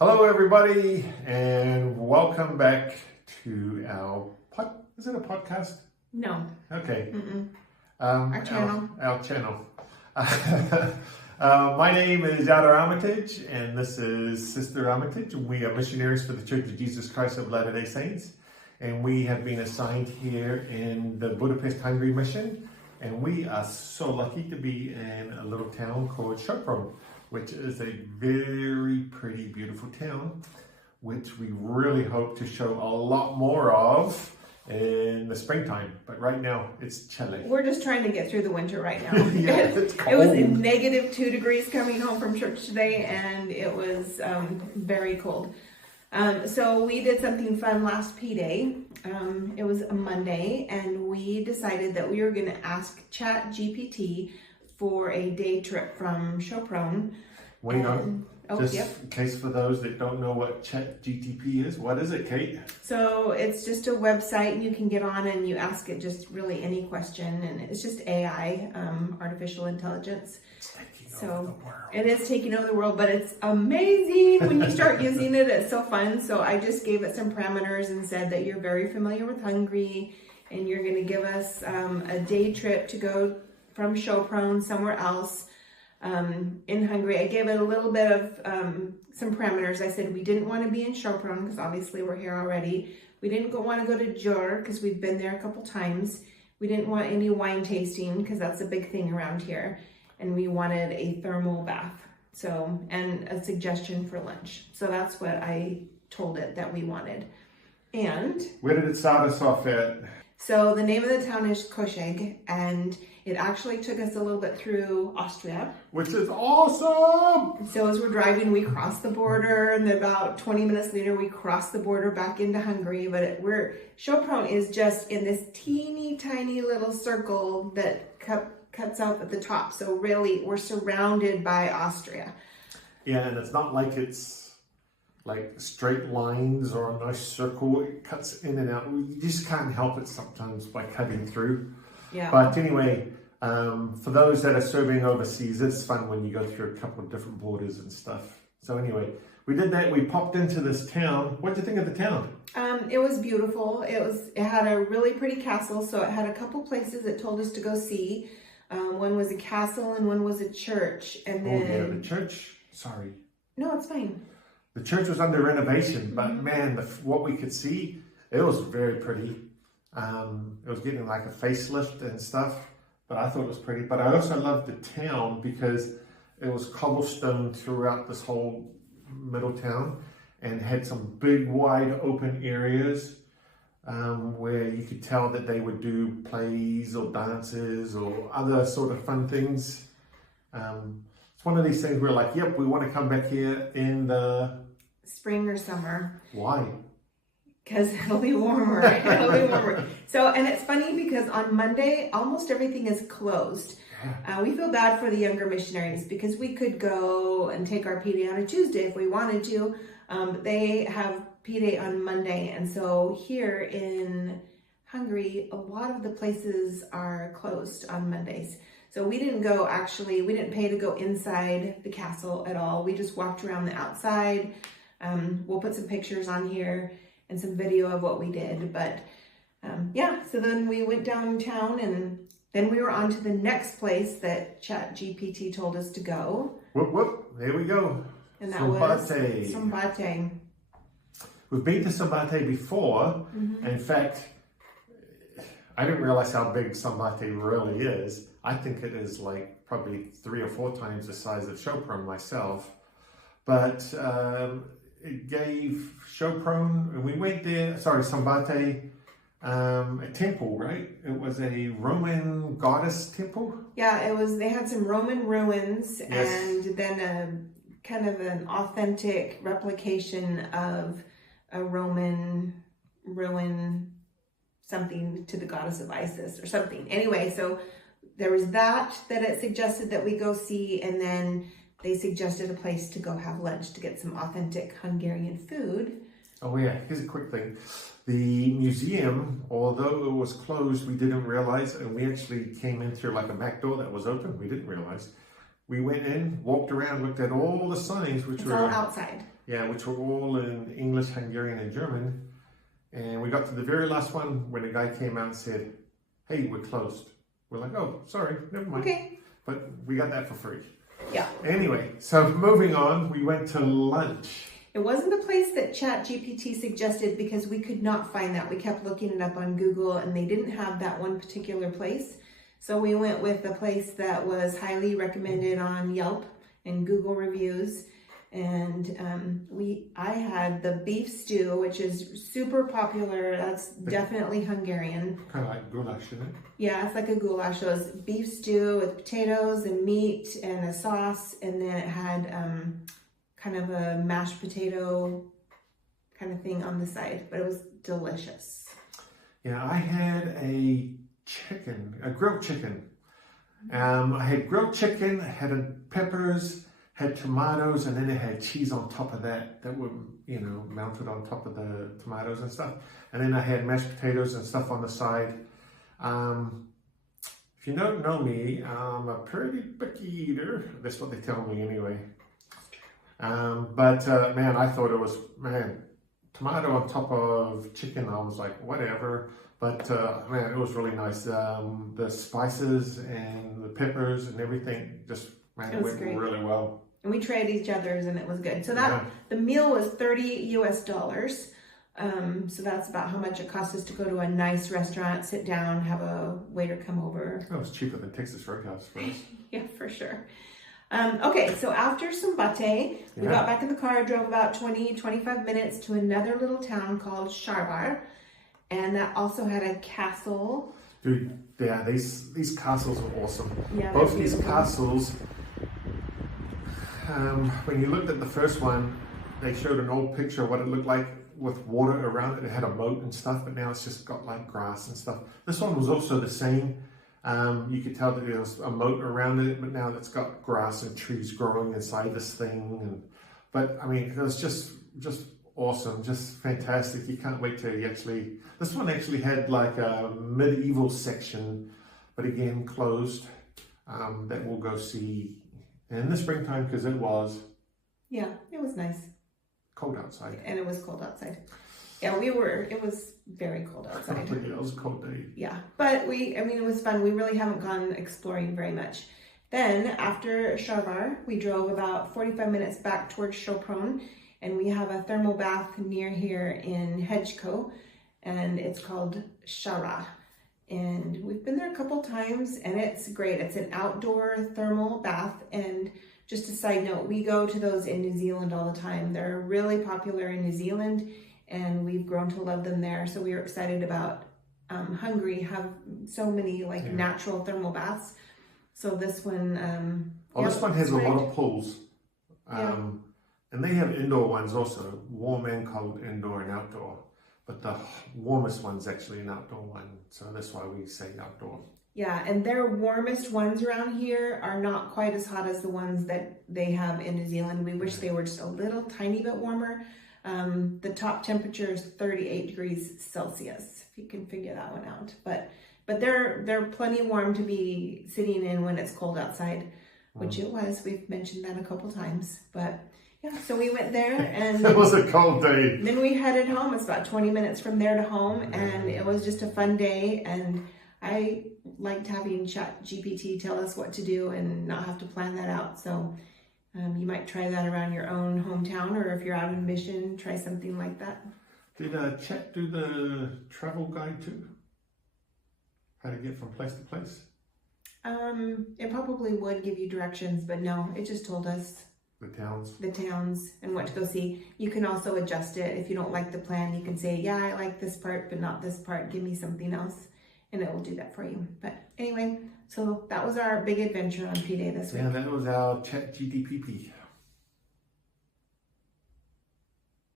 Hello, everybody, and welcome back to our Is it a podcast? No. Okay. Our channel. Our channel. My name is Elder Armitage, and this is Sister Armitage. We are missionaries for the Church of Jesus Christ of Latter-day Saints, and we have been assigned here in the Budapest, Hungary mission, and we are so lucky to be in a little town called Sopron, which is a very pretty, beautiful town, which we really hope to show a lot more of in the springtime. But right now, it's chilly. We're just trying to get through the winter right now. Yeah, it's cold. It was negative 2 degrees coming home from church today, and it was very cold. So we did something fun last P-Day. It was a Monday, and we decided that we were going to ask ChatGPT for a day trip from Sopron. Wait on. In case for those that don't know what ChatGPT is, what is it, Kate? So it's just a website you can get on and you ask it just really any question, and it's just AI, artificial intelligence. It's taking over the world. It is taking over the world, but it's amazing when you start using it. It's so fun. So I just gave it some parameters and said that you're very familiar with Hungary and you're going to give us a day trip to go from Sopron somewhere else in Hungary. I gave it a little bit of some parameters. I said we didn't want to be in Sopron because obviously we're here already. We didn't want to go to Győr because we've been there a couple times. We didn't want any wine tasting because that's a big thing around here. And we wanted a thermal bath. So, and a suggestion for lunch. So that's what I told it that we wanted. And where did it start us off at? So the name of the town is Kőszeg, and it actually took us a little bit through Austria. Which is awesome! So as we're driving, we crossed the border, and then about 20 minutes later, we crossed the border back into Hungary. But Sopron is just in this teeny tiny little circle that cuts out at the top. So really, we're surrounded by Austria. Yeah, and it's not like it's like straight lines or a nice circle. It cuts in and out. You just can't help it sometimes by cutting through. Yeah. But anyway, for those that are serving overseas, it's fun when you go through a couple of different borders and stuff. So anyway, we did that. We popped into this town. What did you think of the town? It was beautiful. It had a really pretty castle. So it had a couple places it told us to go see. One was a castle and one was a church. And then the church. Sorry. No, it's fine. The church was under renovation, but man, what we could see, it was very pretty. It was getting like a facelift and stuff, but I thought it was pretty. But I also loved the town because it was cobblestone throughout this whole middle town and had some big, wide open areas where you could tell that they would do plays or dances or other sort of fun things. It's one of these things where like, yep, we want to come back here in the spring or summer. Why? Because it'll be warmer. It'll be warmer. So, and it's funny because on Monday, almost everything is closed. We feel bad for the younger missionaries because we could go and take our P-Day on a Tuesday if we wanted to. But they have P-Day on Monday. And so here in Hungary, a lot of the places are closed on Mondays. So we didn't pay to go inside the castle at all. We just walked around the outside. We'll put some pictures on here and some video of what we did. But so then we went downtown and then we were on to the next place that ChatGPT told us to go. Whoop, whoop, there we go. And that was Szombate. We've been to Szombate before. Mm-hmm. In fact, I didn't realize how big Szombate really is. I think it is like probably 3 or 4 times the size of Sopron myself. But it gave Sopron, and we went there, Szombate, a temple, right? It was a Roman goddess temple? Yeah, they had some Roman ruins, yes. And then a kind of an authentic replication of a Roman ruin, something to the goddess of Isis or something. Anyway, so there was that it suggested that we go see, and then they suggested a place to go have lunch to get some authentic Hungarian food. Oh yeah, here's a quick thing. The museum, although it was closed, we didn't realize, and we actually came in through like a back door that was open. We didn't realize we went in, walked around, looked at all the signs, which It's were all outside. yeah, which were all in English, Hungarian, and German. And we got to the very last one when the guy came out and said, "Hey, we're closed." We're like, "Oh, sorry, never mind." Okay. But we got that for free. Yeah. Anyway, so moving on, we went to lunch. It wasn't the place that ChatGPT suggested because we could not find that. We kept looking it up on Google and they didn't have that one particular place. So we went with the place that was highly recommended on Yelp and Google reviews. And I had the beef stew, which is super popular. That's definitely Hungarian. Kind of like goulash, isn't it? Yeah, it's like a goulash. So it's beef stew with potatoes and meat and a sauce. And then it had kind of a mashed potato kind of thing on the side. But it was delicious. Yeah, I had a grilled chicken. I had grilled chicken, had peppers, had tomatoes, and then it had cheese on top of that were, mounted on top of the tomatoes and stuff. And then I had mashed potatoes and stuff on the side. If you don't know me, I'm a pretty picky eater. That's what they tell me anyway. Man, I thought it was, tomato on top of chicken, I was like, whatever. But man, it was really nice. The spices and the peppers and everything just, it went great. Really well. And we tried each other's and it was good. So the meal was $30 US. So that's about how much it cost us to go to a nice restaurant, sit down, have a waiter come over. That was cheaper than Texas Roadhouse for us. Yeah, for sure. Okay, so after Sambate, we got back in the car, drove about 20-25 minutes to another little town called Sharvar. And that also had a castle. Dude, yeah, these castles are awesome. Yeah, both these castles, when you looked at the first one, they showed an old picture of what it looked like with water around it. It had a moat and stuff, but now it's just got like grass and stuff. This one was also the same. You could tell that there was a moat around it, but now it's got grass and trees growing inside this thing. But I mean, it was just awesome, just fantastic. You can't wait till this one actually had like a medieval section, but again, closed, that we'll go see in the springtime because it was nice. Cold outside. And it was cold outside. Yeah, it was very cold outside. Yeah, it was a cold day. Yeah, but it was fun. We really haven't gone exploring very much. Then after Sharvar, we drove about 45 minutes back towards Sopron, and we have a thermal bath near here in Hedgeco, and it's called Shara. And we've been there a couple times, and it's great. It's an outdoor thermal bath, and just a side note, we go to those in New Zealand all the time. They're really popular in New Zealand, and we've grown to love them there. So we were excited about Hungary have so many natural thermal baths. So this one, this one has a lot of pools. And they have indoor ones also, warm and cold, indoor and outdoor. But the warmest one's actually an outdoor one. So that's why we say outdoor. Yeah, and their warmest ones around here are not quite as hot as the ones that they have in New Zealand. We wish they were just a little tiny bit warmer. The top temperature is 38 degrees Celsius, if you can figure that one out. But they're plenty warm to be sitting in when it's cold outside, which it was. We've mentioned that a couple times. But yeah, so we went there and it was a cold day. Then we headed home. It's about 20 minutes from there to home, and it was just a fun day. And I liked having ChatGPT tell us what to do and not have to plan that out. So you might try that around your own hometown, or if you're out on mission, try something like that. Did Chat do the travel guide too? How to get from place to place? It probably would give you directions, but no, it just told us the towns and what to go see. You can also adjust it. If you don't like the plan, you can say, yeah, I like this part, but not this part. Give me something else, and it will do that for you. But anyway, so that was our big adventure on P-Day this week. Yeah, that was our ChatGPT.